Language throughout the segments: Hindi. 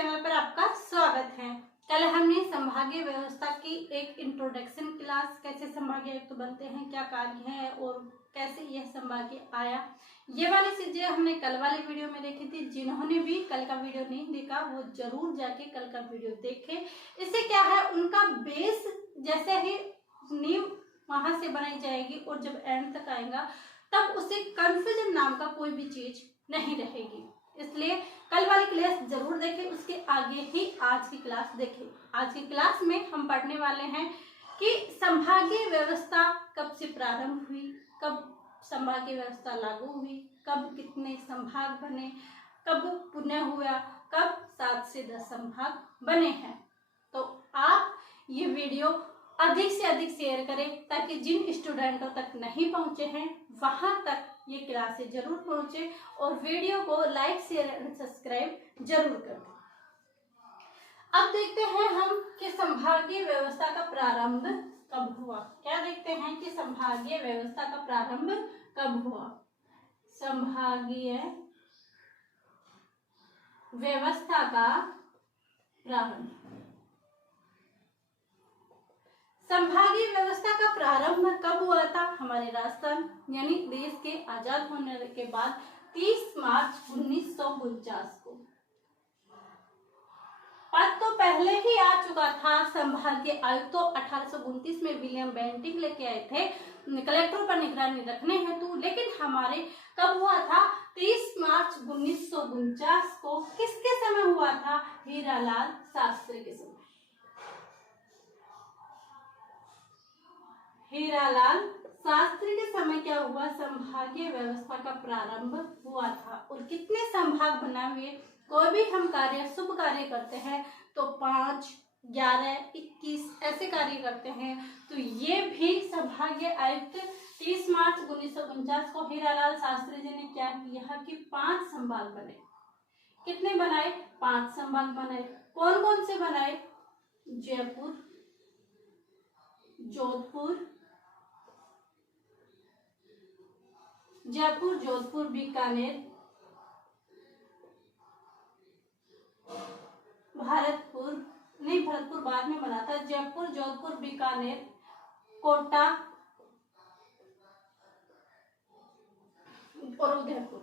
चैनल पर आपका स्वागत है। कल हमने संभागीय व्यवस्था की एक इंट्रोडक्शन क्लास, कैसे संभागीय आयुक्त बनते हैं, क्या कार्य है और कैसे यह संभागीय आया, ये वाली चीजें हमने कल वाले वीडियो में देखी थी। जिन्होंने भी कल का वीडियो नहीं देखा वो जरूर जाके कल का वीडियो देखें। इससे क्या है, उनका बेस जैसे ही नींव वहां से बनाई जाएगी और जब एंड तक आएगा तब उसे कंफ्यूजन नाम का कोई भी चीज नहीं रहेगी। इसलिए कल वाली क्लास जरूर देखें, उसके आगे ही आज की क्लास देखें। आज की क्लास में हम पढ़ने वाले हैं कि संभागीय व्यवस्था कब से प्रारंभ हुई, कब संभागीय व्यवस्था लागू हुई, कब कितने संभाग बने, कब पुनः हुआ, कब 7 से 10 संभाग बने हैं। तो आप ये वीडियो अधिक से अधिक शेयर करें ताकि जिन स्टूडेंटों तक नहीं पहुंचे हैं वहां तक ये क्लासेस जरूर पहुंचे, और वीडियो को लाइक शेयर एंड सब्सक्राइब जरूर कर दें। अब देखते हैं हम कि संभागीय व्यवस्था का प्रारंभ कब हुआ। क्या देखते हैं कि संभागीय व्यवस्था का प्रारंभ कब हुआ। संभागीय व्यवस्था का प्रारंभ, संभागीय व्यवस्था का प्रारंभ कब हुआ था? हमारे राजस्थान यानी देश के आजाद होने के बाद 30 मार्च 1949 को। पद तो पहले ही आ चुका था संभागीय आयुक्त, तो 1829 में विलियम बेंटिक लेके आए थे कलेक्टरों पर निगरानी रखने हेतु। लेकिन हमारे कब हुआ था? 30 मार्च 1949 को। किसके समय हुआ था? हीरालाल शास्त्री के समय। हीरालाल शास्त्री के समय क्या हुआ? संभागीय व्यवस्था का प्रारंभ हुआ था। और कितने संभाग बना हुए? कोई भी हम कार्य, शुभ कार्य करते हैं तो 5, 11, 21 ऐसे कार्य करते हैं। तो ये भी संभागीय आयुक्त 30 मार्च 1949 को हीरालाल शास्त्री जी ने क्या किया कि 5 संभाग बने। कितने बनाए? 5 संभाग बनाए। कौन कौन से बनाए? जयपुर, जोधपुर, बीकानेर, भरतपुर बाद में बना था। जयपुर, जोधपुर, बीकानेर, कोटा और उदयपुर।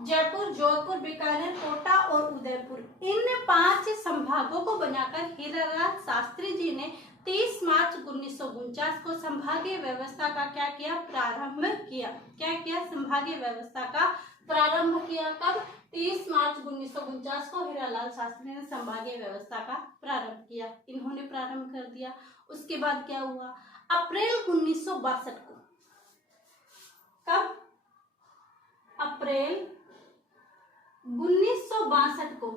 जयपुर, जोधपुर, बीकानेर, कोटा और उदयपुर, इन 5 संभागों को बनाकर हीरालाल शास्त्री जी ने 30 मार्च 1949 को संभागीय व्यवस्था का क्या किया? प्रारंभ किया। क्या किया? संभागीय व्यवस्था का प्रारंभ किया। कब? 30 मार्च 1949 को हीरालाल शास्त्री ने संभागीय व्यवस्था का प्रारंभ किया। इन्होंने प्रारंभ कर दिया। उसके बाद क्या हुआ? अप्रैल 1962 को। कब? अप्रैल 1962 को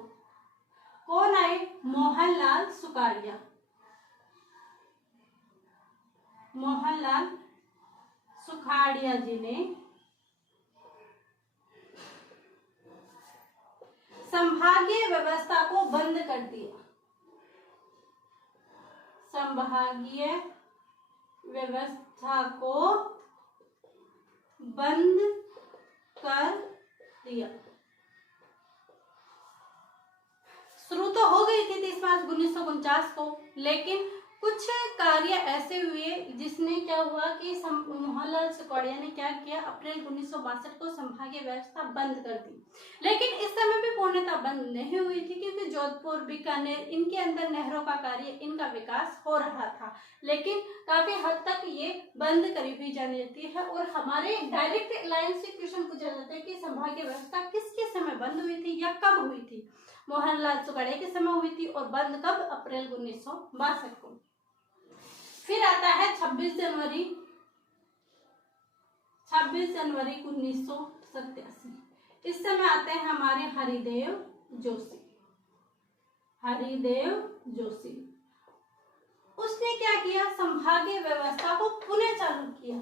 कौन आए? मोहनलाल सुखाड़िया। मोहनलाल सुखाड़िया जी ने संभागीय व्यवस्था को बंद कर दिया। संभागीय व्यवस्था को बंद कर दिया। शुरू तो हो गई थी 30 मार्च 1949 को, लेकिन कुछ कार्य ऐसे हुए जिसने क्या हुआ कि मोहनलाल सुखाड़िया ने क्या किया? अप्रैल 1962 को संभागीय व्यवस्था बंद कर दी। लेकिन इस समय भी पूर्णतः बंद नहीं हुई थी, क्योंकि जोधपुर, बीकानेर, इनके अंदर नहरों का कार्य, इनका विकास हो रहा था। लेकिन काफी हद तक ये बंद करी हुई जानी जाती है। और हमारे डायरेक्ट लाइन से क्वेश्चन पूछा जाता है कि संभागीय व्यवस्था किसके समय बंद हुई थी या कब हुई थी? मोहनलाल सुखाड़िया के समय हुई थी। और बंद कब? अप्रैल 1962 को। फिर आता है 26 जनवरी 1987। इस समय आते हैं हमारे हरिदेव जोशी। उसने क्या किया? संभागीय व्यवस्था को पुनः चालू किया।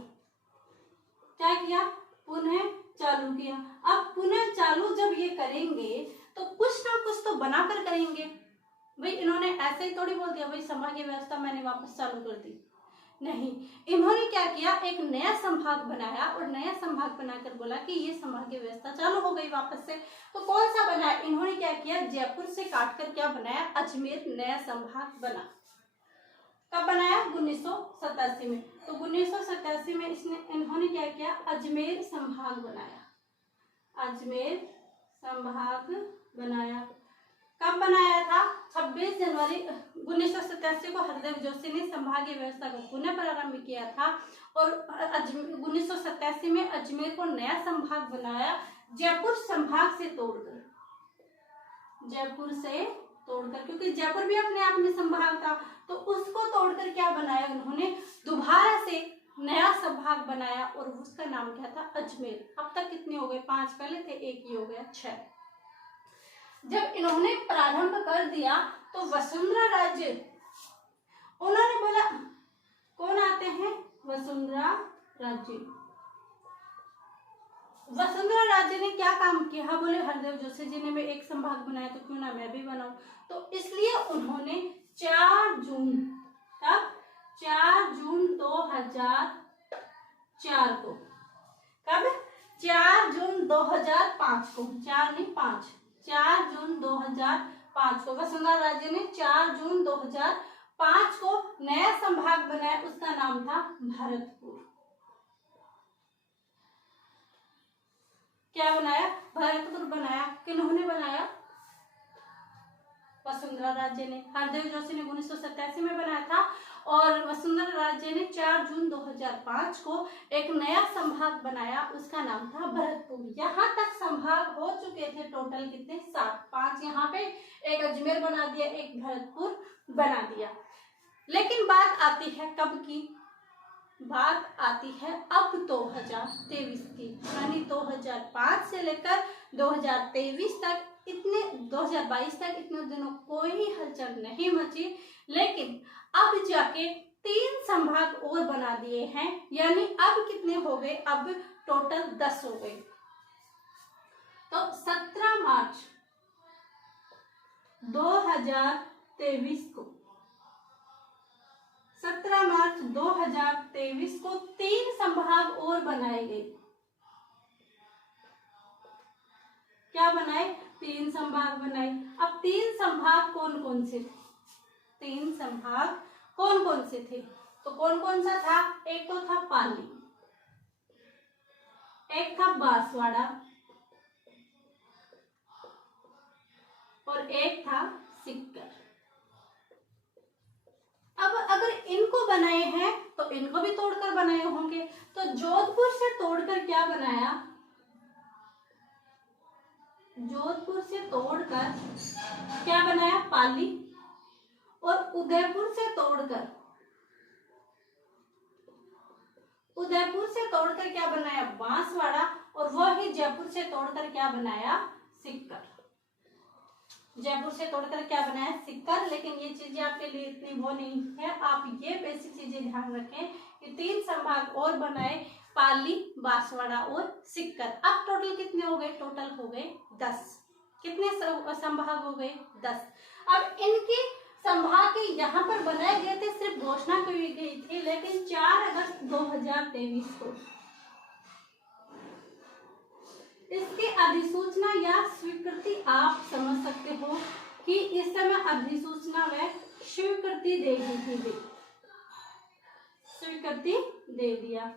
क्या किया? पुनः चालू किया। अब पुनः चालू जब ये करेंगे तो कुछ ना कुछ तो बनाकर करेंगे। भाई इन्होंने ऐसे ही थोड़ी बोल दिया भाई संभागीय व्यवस्था मैंने वापस चालू कर दी। नहीं, इन्होंने क्या किया, एक नया संभाग बनाया और नया संभाग बनाकर बोला कि ये संभागीय व्यवस्था चालू हो गई वापस से। तो कौन सा बनाया, इन्होंने क्या किया, जयपुर से काटकर क्या बनाया, अजमेर नया संभाग बना। कब बनाया, 1987 में। तो 1987 में इन्होंने क्या किया, अजमेर संभाग बनाया, अजमेर संभाग बनाया। कब बनाया था, 26 जनवरी 1987 को हरदेव जोशी ने संभागीय व्यवस्था को पुनः प्रारंभ किया था और 1987 में अजमेर को नया संभाग बनाया, जयपुर संभाग से तोड़कर, जयपुर से तोड़कर, क्योंकि जयपुर भी अपने आप में संभाग था, तो उसको तोड़कर क्या बनाया उन्होंने, दोबारा से नया संभाग बनाया और उसका नाम क्या था, अजमेर। अब तक कितने हो गए, 5 पहले थे, 1 ही हो गया, 6। जब इन्होंने प्रारंभ कर दिया तो वसुंधरा राज्य, उन्होंने बोला कौन आते हैं, वसुंधरा राज्य। वसुंधरा राज्य ने क्या काम किया, हाँ बोले हरदेव जोशी जी ने भी एक संभाग बनाया तो क्यों ना मैं भी बनाऊं। तो इसलिए उन्होंने 4 जून, तब 4 जून 2004 को, कब, 4 जून 2005 को, 4 नहीं 5, 4 जून 2005 को वसुंधरा राज्य ने 4 जून 2005 को नया संभाग बनाया, उसका नाम था भरतपुर। क्या बनाया, भरतपुर बनाया। किन्होंने बनाया, वसुंधरा राज्य ने। हरदेव जोशी ने 1987 में बनाया था और वसुंधरा राज्य ने 4 जून 2005 को एक नया संभाग बनाया, उसका नाम था भरतपुर। यहाँ तक संभाग हो चुके थे टोटल कितने, 7, 5 यहाँ पे, एक अजमेर बना दिया, एक भरतपुर बना दिया। लेकिन बात आती है कब की, बात आती है अब 2023 की, यानी 2005 से लेकर 2023 तक, इतने 2022 तक इतने दिनों कोई हलचल नहीं मची। लेकिन अब जाके 3 संभाग और बना दिए हैं, यानी अब कितने हो गए, अब टोटल 10 हो गए। तो 17 मार्च 2023 को, 17 मार्च 2023 को 3 संभाग और बनाए गए। क्या बनाए, 3 संभाग बनाए। अब 3 संभाग कौन कौन से थे, 3 संभाग कौन कौन से थे, तो कौन कौन सा था, एक तो था पाली, एक था बांसवाड़ा और एक था सीकर। अब अगर इनको बनाए हैं तो इनको भी तोड़कर बनाए होंगे, तो जोधपुर से तोड़कर क्या बनाया, जोधपुर से तोड़कर क्या बनाया, पाली, और उदयपुर से तोड़कर, उदयपुर से तोड़कर क्या बनाया, बांसवाड़ा, और वही जयपुर से तोड़कर क्या बनाया, सीकर। जयपुर से तोड़कर क्या बनाया, सीकर। लेकिन ये चीजें आपके लिए इतनी वो नहीं है, आप ये बेसिक चीजें ध्यान रखें कि 3 संभाग और बनाए, पाली, बांसवाड़ा और सीकर। अब टोटल कितने हो गए, टोटल हो गए 10। कितने संभाग हो गए, 10। अब इनकी संभाग के यहाँ पर बनाए गए थे, सिर्फ घोषणा की गई थी, लेकिन 4 अगस्त 2023 को इसकी अधिसूचना या स्वीकृति, आप समझ सकते हो कि इस समय अधिसूचना व स्वीकृति दे दी थी, स्वीकृति दे दिया।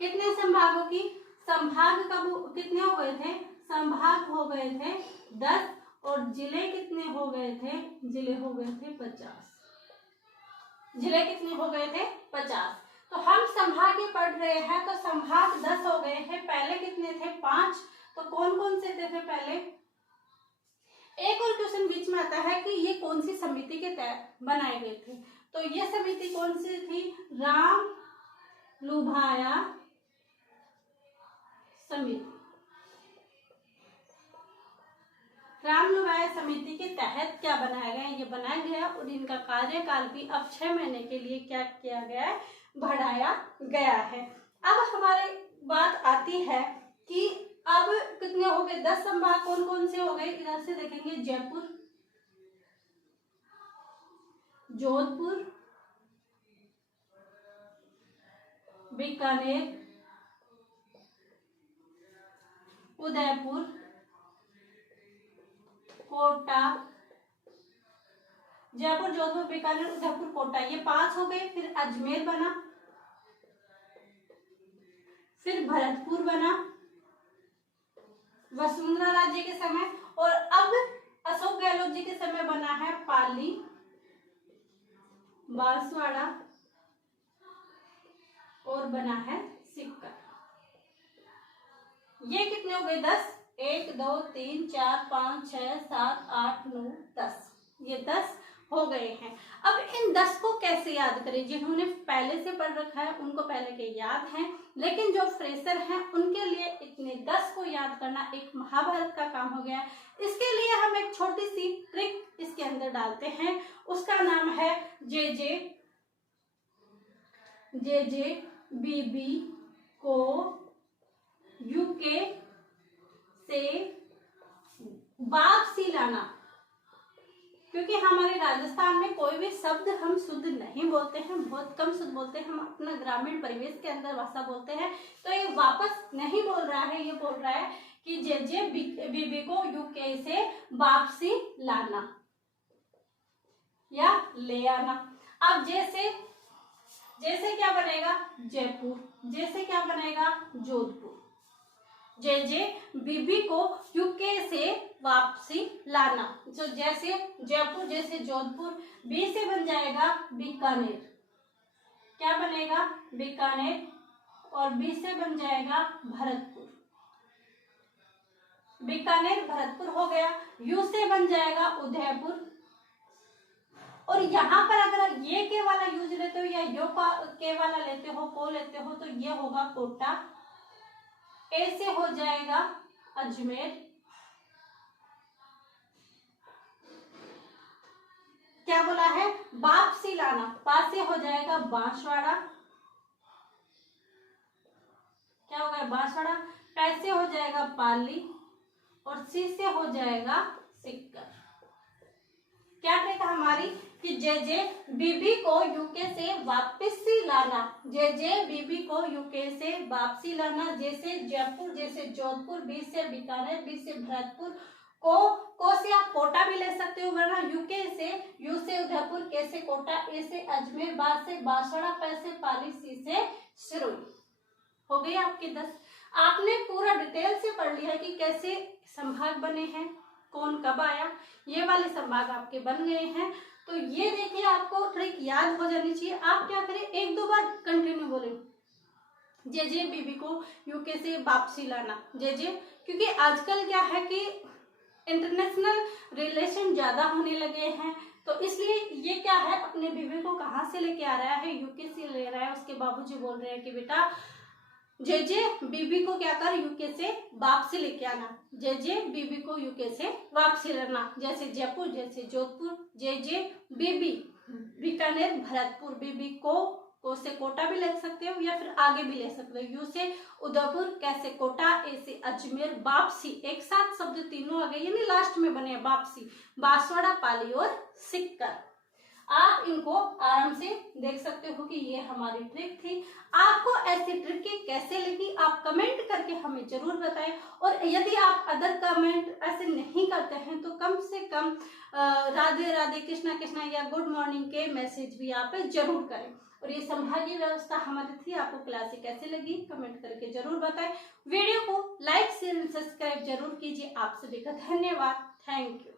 कितने संभागों की, संभाग कब कितने हो गए थे, संभाग हो गए थे 10 और जिले कितने हो गए थे, जिले हो गए थे 50। जिले कितने हो गए थे, 50। तो हम संभाग ही पढ़ रहे हैं, तो संभाग 10 हो गए हैं, पहले कितने थे, 5। तो कौन कौन से थे पहले। एक और क्वेश्चन बीच में आता है कि ये कौन सी समिति के तहत बनाए गए थे, तो ये समिति कौन सी थी, राम लुभाया समिति। राम लुभाया समिति के तहत क्या बनाया गया, ये बनाया गया और इनका कार्यकाल भी अब 6 महीने के लिए क्या किया गया है, बढ़ाया गया है। अब हमारी बात आती है कि अब कितने हो गए, 10 संभाग कौन कौन से हो गए, इधर से देखेंगे, जयपुर, जोधपुर, बीकानेर, उदयपुर, कोटा, जयपुर, जोधपुर, बीकानेर, उदयपुर, कोटा, ये 5 हो गए। फिर अजमेर बना, फिर भरतपुर बना वसुंधरा राज्य के समय, और अब अशोक गहलोत जी के समय बना है पाली, बांसवाड़ा और बना है सिक्कर। ये कितने हो गए? 10। 1 2 3 4 5 6 7 8 9 10, ये 10 हो गए हैं। अब इन 10 को कैसे याद करें? जिन्होंने पहले से पढ़ रखा है उनको पहले के याद हैं, लेकिन जो फ्रेशर हैं उनके लिए इतने 10 को याद करना एक महाभारत का काम हो गया। इसके लिए हम एक छोटी सी ट्रिक इसके अंदर डालते हैं, उसका नाम है जे बीबी को यूके से वापसी लाना। क्योंकि हमारे राजस्थान में कोई भी शब्द हम शुद्ध नहीं बोलते हैं, बहुत कम शुद्ध बोलते हैं, हम अपना ग्रामीण परिवेश के अंदर भाषा बोलते हैं। तो ये वापस नहीं बोल रहा है, ये बोल रहा है कि जे बीबी को यूके से वापसी लाना या ले आना। अब जैसे क्या बनेगा? जयपुर, जैसे क्या बनेगा? जोधपुर। जे बीबी को यूके से वापसी लाना, जो जैसे जयपुर, जैसे जोधपुर, बी से बन जाएगा बीकानेर, क्या बनेगा? बीकानेर, और बी से बन जाएगा भरतपुर, बीकानेर भरतपुर हो गया। यू से बन जाएगा उदयपुर, और यहाँ पर अगर ये के वाला यूज लेते हो या यो के वाला लेते हो, को लेते हो, तो ये होगा कोटा। ए से हो जाएगा अजमेर, क्या बोला है? वापसी लाना। पा से हो जाएगा बांसवाड़ा, क्या हो गया? बांसवाड़ा। पै से हो जाएगा पाली, और सी से हो जाएगा सिक्कर। क्या ट्रिक हमारी कि जे बीबी को यूके से वापसी लाना, जे बीबी को यूके से वापसी लाना। जैसे जयपुर, जैसे जोधपुर, बी से बीकानेर, बी से भरतपुर, को से आप कोटा भी ले सकते हो, वरना यूके से, यू से उदयपुर, के से कोटा, ए से अजमेर, बा से बांसवाड़ा, पै से पाली, सी से सिरोही। हो गए आपके 10। आपने पूरा डिटेल से पढ़ लिया कि कैसे संभाग बने हैं, कौन कब आया, ये वाले संभाग आपके बन गए हैं। तो ये देखिए, आपको ट्रिक याद हो जानी चाहिए। आप क्या करें, 1-2 बार कंटिन्यू बोलें, जे बीबी को यूके से वापसी लाना, जे क्योंकि आजकल क्या है कि इंटरनेशनल रिलेशन ज्यादा होने लगे हैं, तो इसलिए ये क्या है, अपने बीबी को कहाँ से लेके आ रहा है? यूके से ले रहा है। उसके बाबूजी बोल रहे हैं कि बेटा जे बीबी को क्या कर, यूके से वापसी लेके आना, जे बीबी को यूके से वापसी लाना। जैसे जयपुर, जैसे जोधपुर, जे बीबी बीकानेर, भरतपुर, बीबी को से कोटा भी ले सकते हो या फिर आगे भी ले सकते हो। यू से उदयपुर, कैसे कोटा, ए से अजमेर, वापसी। एक साथ शब्द तीनों आ गए, यानी लास्ट में बने वापसी, बांसवाड़ा, पाली और सिक्कर। आप इनको आराम से देख सकते हो कि ये हमारी ट्रिक थी। आपको ऐसी ट्रिक कैसे लगी आप कमेंट करके हमें जरूर बताएं, और यदि आप अदर कमेंट ऐसे नहीं करते हैं तो कम से कम राधे राधे, कृष्णा कृष्णा या गुड मॉर्निंग के मैसेज भी आप जरूर करें। और ये संभागीय व्यवस्था हमारी थी, आपको क्लासेस कैसे लगी कमेंट करके जरूर बताएं। वीडियो को लाइक शेयर सब्सक्राइब जरूर कीजिए। आप सभी का धन्यवाद, थैंक यू।